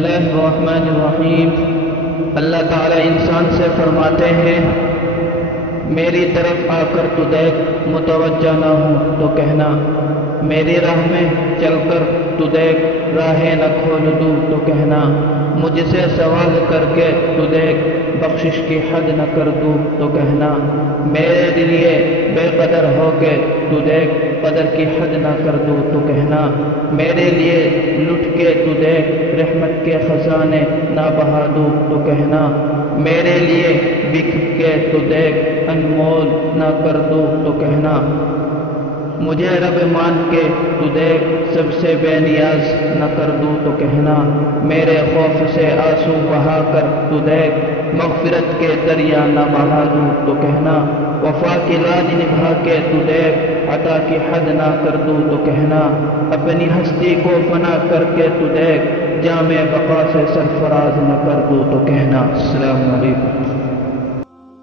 اللہ الرحمن الرحیم۔ اللہ تعالی انسان سے فرماتے ہیں میری طرف آ کر تو دیکھ، متوجہ نہ ہوں تو کہنا، میری راہ میں چل کر تو دیکھ، راہیں نہ کھول دوں تو کہنا، مجھ سے سوال کر کے تو دیکھ، بخشش کی حد نہ کر دوں تو کہنا، میرے لیے بے قدر ہو کے تو دیکھ، قدر کی حد نہ کر دوں تو کہنا، میرے لیے لٹ کے تو دیکھ، رحمت کے خزانے نہ بہا دوں تو کہنا، میرے لیے بک کے تو دیکھ، انمول نہ کر دوں تو کہنا، مجھے رب مان کے تو دیکھ، سب سے بے نیاز نہ کر دوں تو کہنا، میرے خوف سے آنسو بہا کر تو دیکھ، مغفرت کے دریا نہ بہا دوں تو کہنا، وفا کی لاج نبھا کے تو دیکھ، عطا کی حد نہ کر دوں تو کہنا، اپنی ہستی کو فنا کر کے تو دیکھ، جامع بقا سے سرفراز نہ کر دوں تو کہنا۔ السلام علیکم۔